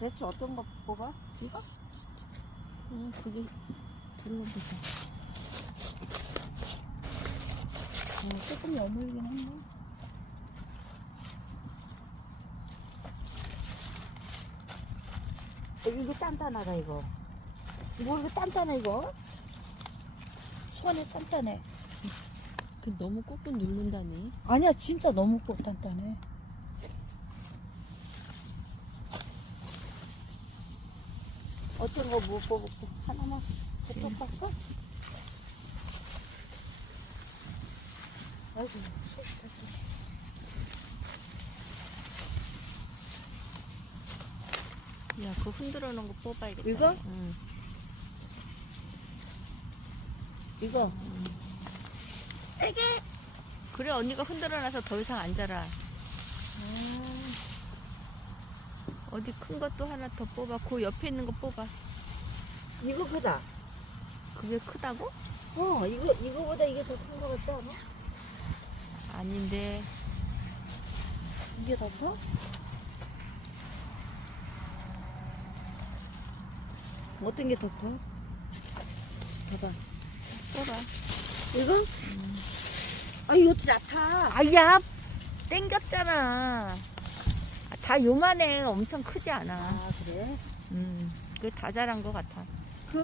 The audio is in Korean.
배추 어떤 거 뽑아? 이거? 응, 그게 둘러보자. 어, 조금 여물긴 했네. 어, 이거 단단하다 이거. 뭐 이거 단단해 이거? 손이 단단해. 그 너무 꾹꾹 누른다니. 아니야 진짜 너무 꼭 단단해. 어떤 거뭐 뽑을게 하나만 저쪽 갈까? 아이고 속 살짝. 야, 그거 흔들어 놓은 거 뽑아야겠다. 이거? 응. 이거 그래, 언니가 흔들어 놔서 더 이상 안 자라. 어디 큰 것도 하나 더 뽑아. 그 옆에 있는 거 뽑아. 이거 크다. 그게 크다고? 어 이거 이거보다 이게 더 큰 거 같지 않아? 아닌데. 이게 더 커? 어떤 게 더 커? 봐봐. 뽑아. 이거? 아 이것도 얕아. 아야, 땡겼잖아. 아, 다 요만해. 엄청 크지 않아. 아 그래? 음, 그게 다 자란 것 같아.